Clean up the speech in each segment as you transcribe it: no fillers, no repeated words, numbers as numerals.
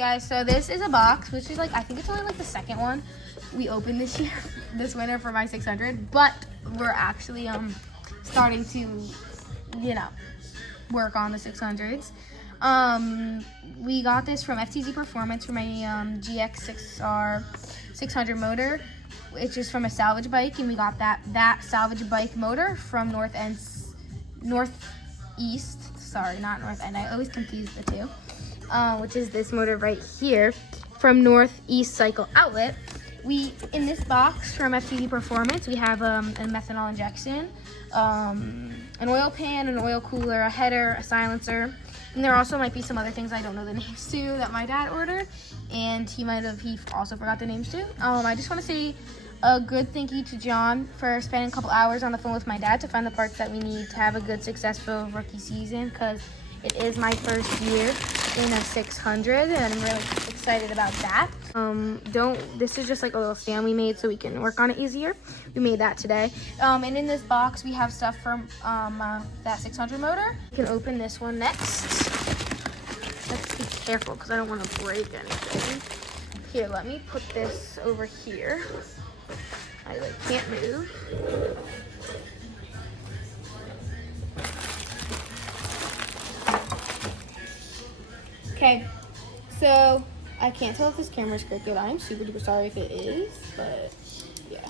guys, so this is a box, which is like, I think it's only like the second one we opened this year, this winter for my 600, but we're actually starting to, you know, work on the 600s. We got this from FTZ Performance for my GX6R 600 motor, which is from a salvage bike, and we got that salvage bike motor from Northeast, sorry, not North End, I always confuse the two, which is this motor right here from Northeast Cycle Outlet. In this box from FTZ Performance, we have a methanol injection, an oil pan, an oil cooler, a header, a silencer, and there also might be some other things I don't know the names to that my dad ordered, and he also forgot the names to. I just want to say a good thank you to John for spending a couple hours on the phone with my dad to find the parts that we need to have a good, successful rookie season, because it is my first year in a 600, and I'm really excited about that. This is just like a little stand we made so we can work on it easier. We made that today. And in this box, we have stuff from that 600 motor. We can open this one next. Let's be careful because I don't want to break anything. Here, let me put this over here. I can't move. Okay, so I can't tell if this camera is crooked. I'm super duper sorry if it is, but yeah.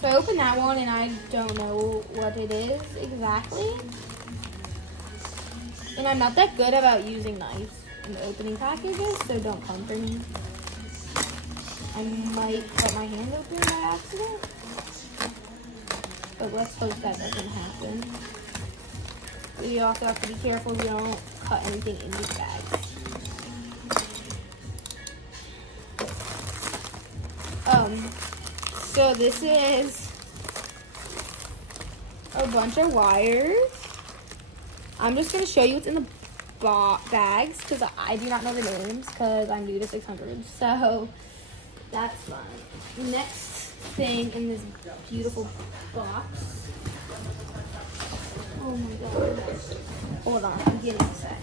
So I opened that one and I don't know what it is exactly. And I'm not that good about using knives in opening packages, so don't come for me. I might cut my hand open by accident, but let's hope that doesn't happen. You also have to be careful you don't cut anything in these bags. So this is a bunch of wires. I'm just going to show you what's in the bags because I do not know the names because I'm new to 600. So that's fun. Next thing in this beautiful box. Oh my god. Hold on, I'm getting a sec.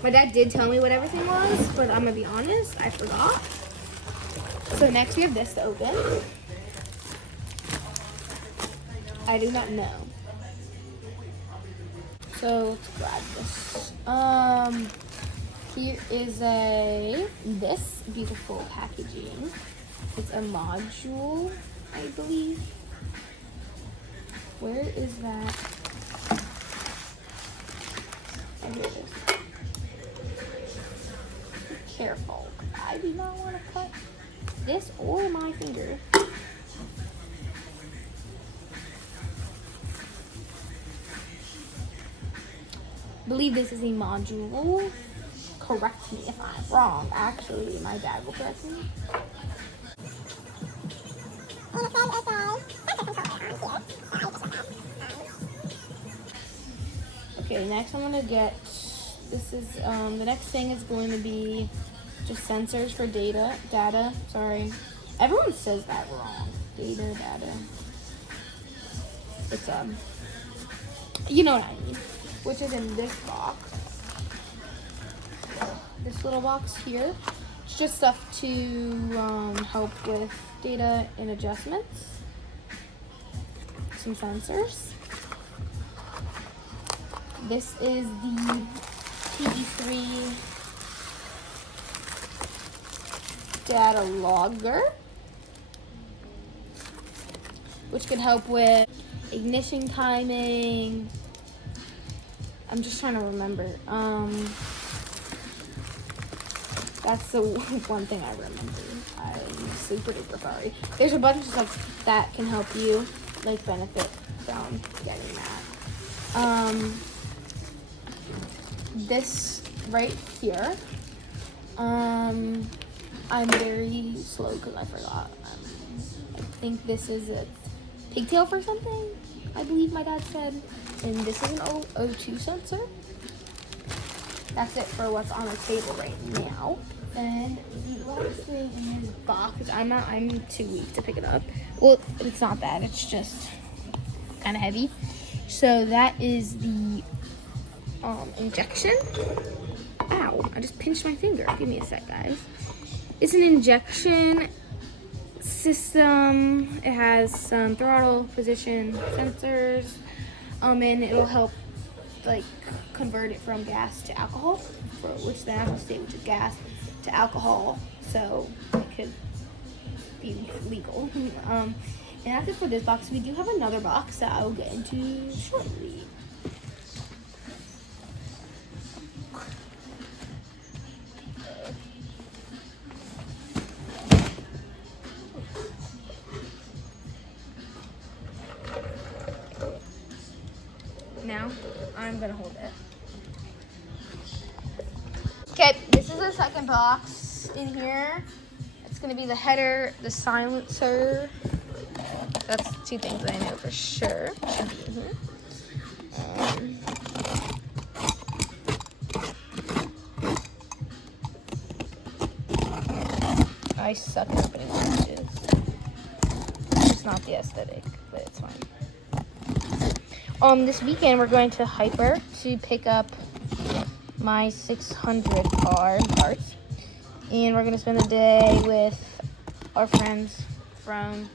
My dad did tell me what everything was, but I'm gonna be honest, I forgot. So next we have this to open. I do not know. So let's grab this. Here is this beautiful packaging. It's a module, I believe. Where is that? Oh, here it is. Be careful. I do not want to cut this or my finger. I believe this is a module. Correct me if I'm wrong. Actually, my dad will correct me. Okay, next I'm gonna get, this is, the next thing is going to be just sensors for data, sorry. Everyone says that wrong. Data. It's, you know what I mean. Which is in this box. This little box here. It's just stuff to help with data and adjustments. Some sensors. This is the PE3 data logger, which can help with ignition timing. I'm just trying to remember. That's the one thing I remember. I'm super duper sorry. There's a bunch of stuff that can help you, like, benefit from getting that. This right here. I'm very slow because I forgot. I think this is a pigtail for something, I believe my dad said. And this is an O2 sensor. That's it for what's on the table right now. Then the last thing in this box, I'm too weak to pick it up. Well, it's not that, it's just kind of heavy. So that is the injection. Ow, I just pinched my finger. Give me a sec, guys. It's an injection system. It has some throttle position sensors, and it'll help like convert it from gas to alcohol, which the natural state, which is gas, to alcohol, so it could be legal. And that's it for this box. We do have another box that I will get into shortly. Now, I'm gonna hold it. Okay, this is the second box in here. It's gonna be the header, the silencer. That's two things that I know for sure should be in here. I suck at opening packages. It's not the aesthetic, but it's fine. This weekend we're going to Hyper to pick up my 600 car and parts, and we're gonna spend the day with our friends from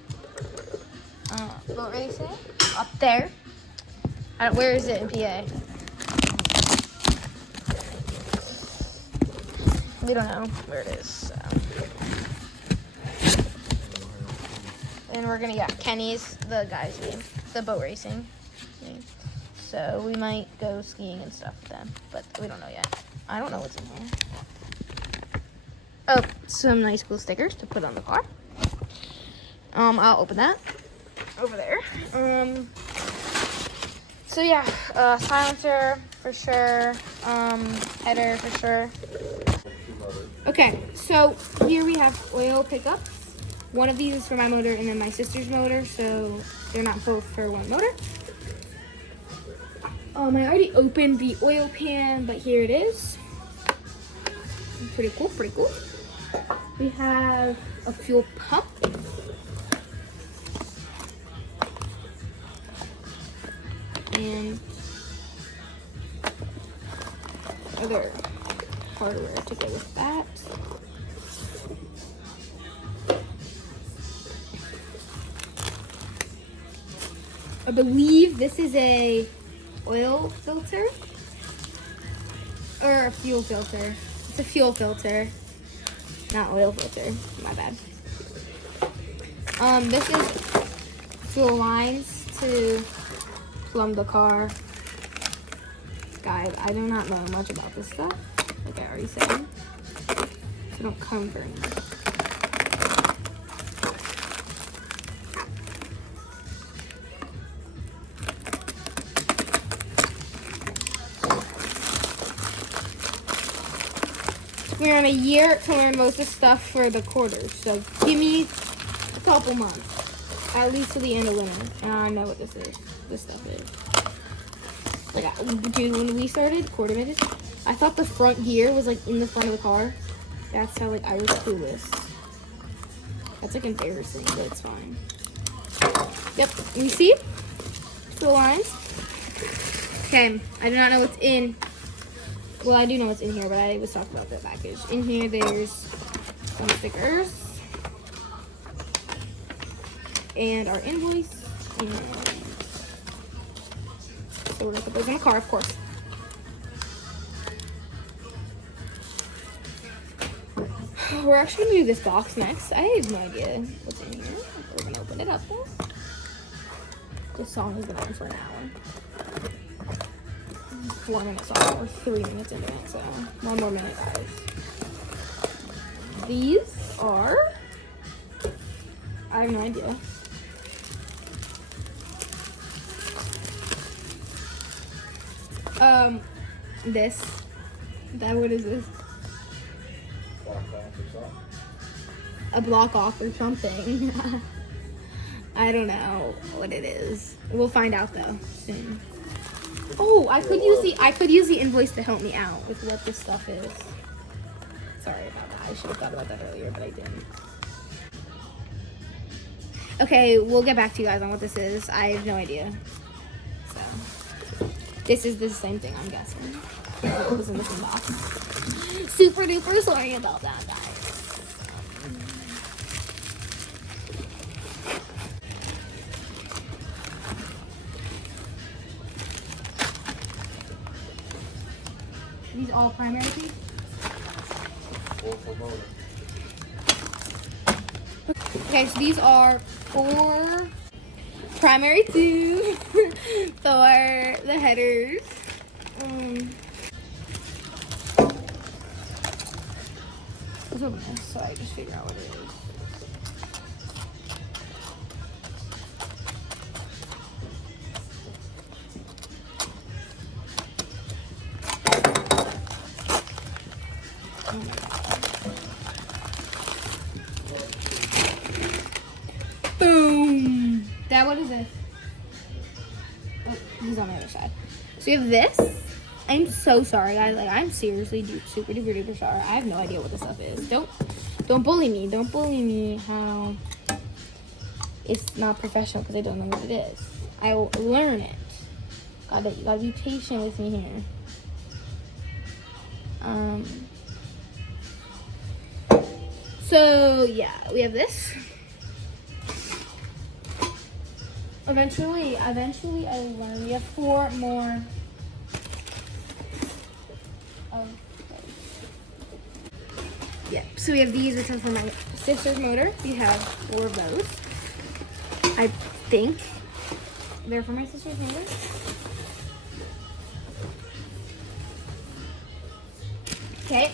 boat racing up there. Where is it in PA? We don't know where it is. So. And we're gonna get Kenny's, the guy's name, the boat racing. So we might go skiing and stuff with them, but we don't know yet. I don't know what's in here. Oh, some nice cool stickers to put on the car. I'll open that over there. So yeah, silencer for sure, header for sure. Okay, so here we have oil pickups. One of these is for my motor and then my sister's motor, so they're not both for one motor. I already opened the oil pan, but here it is. Pretty cool, pretty cool. We have a fuel pump. And other hardware to go with that. I believe this is a oil filter or a fuel filter. It's a fuel filter, not oil filter. My bad. This is fuel lines to plumb the car. Guys, I do not know much about this stuff, like I already said. So don't come for me. We're on a year to learn most of the stuff for the quarters, so give me a couple months, at least to the end of winter, and I know what this is. This stuff is. Like, dude, when we started quarter minutes, I thought the front gear was like in the front of the car. That's how like I was clueless. That's like embarrassing, but it's fine. Yep, you see the lines. Okay, I do not know what's in. Well, I do know what's in here, but I was talking about the package. In here, there's some stickers. And our invoice. And so we're going to put those in the car, of course. We're actually going to do this box next. I have no idea what's in here. We're going to open it up though. This song has been on for an hour. 4 minutes off, or 3 minutes into it, so 1 more minute, guys. These are, I have no idea. This. What is this? A block off or something. I don't know what it is. We'll find out though soon. Oh, I could use the invoice to help me out with what this stuff is. Sorry about that. I should have thought about that earlier, but I didn't. Okay, we'll get back to you guys on what this is. I have no idea. So, this is the same thing, I'm guessing. It was in the same box. Super duper sorry about that, guys. These all primary keys? Okay, so these are 4 primary tubes for the headers. Let's open this so I just figure out what it is. Boom! Dad, what is this? Oh, he's on the other side. So we have this. I'm so sorry, guys. Like, I'm seriously super duper duper sorry. I have no idea what this stuff is. Don't bully me. Don't bully me how it's not professional because I don't know what it is. I will learn it. You gotta be patient with me here. So yeah, we have this. Eventually I will learn. We have 4 more of those. Yeah, so we have these, which are for my sister's motor. We have 4 of those. I think they're for my sister's motor. Okay.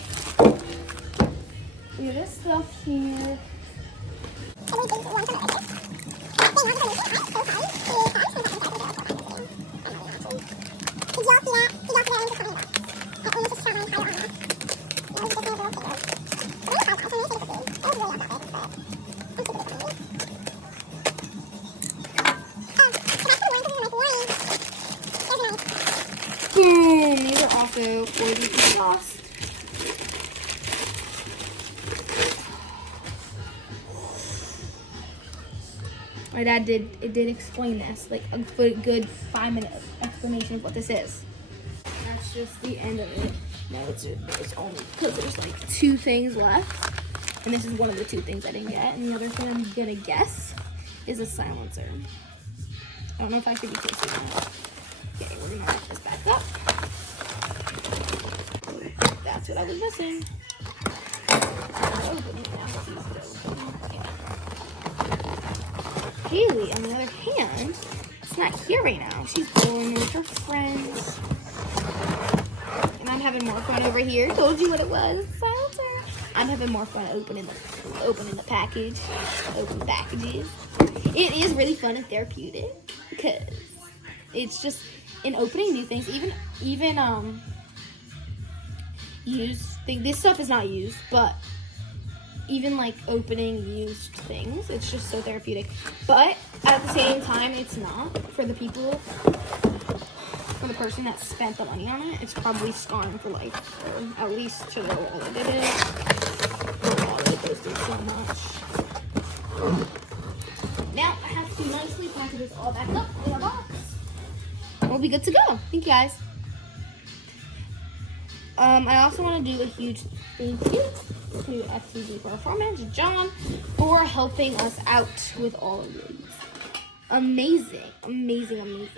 We have this stuff here. Boom! These are also for the exhaust. My dad did explain this, like a good 5-minute explanation of what this is. That's just the end of it. No, it's only because there's like 2 things left, and this is one of the 2 things I didn't get, and the other thing I'm gonna guess is a silencer. I don't know if I should be tasting that. Okay, we're gonna wrap this back up. That's what I was missing. Haley, on the other hand, is not here right now. She's going with her friends. And I'm having more fun over here. Told you what it was. Silencer. I'm having more fun opening the package. Open packages. It is really fun and therapeutic because it's just in opening new things. Even used thing. This stuff is not used, but even like opening used things, it's just so therapeutic. But at the same time, it's not for the people. For the person that spent the money on it, it's probably scarring for life, or at least to the world that did it. Oh, it goes through so much. Now I have to nicely pack this all back up in a box. We'll be good to go. Thank you, guys. I also want to do a huge thank you to FTZ Performance, John, for helping us out with all of these. Amazing.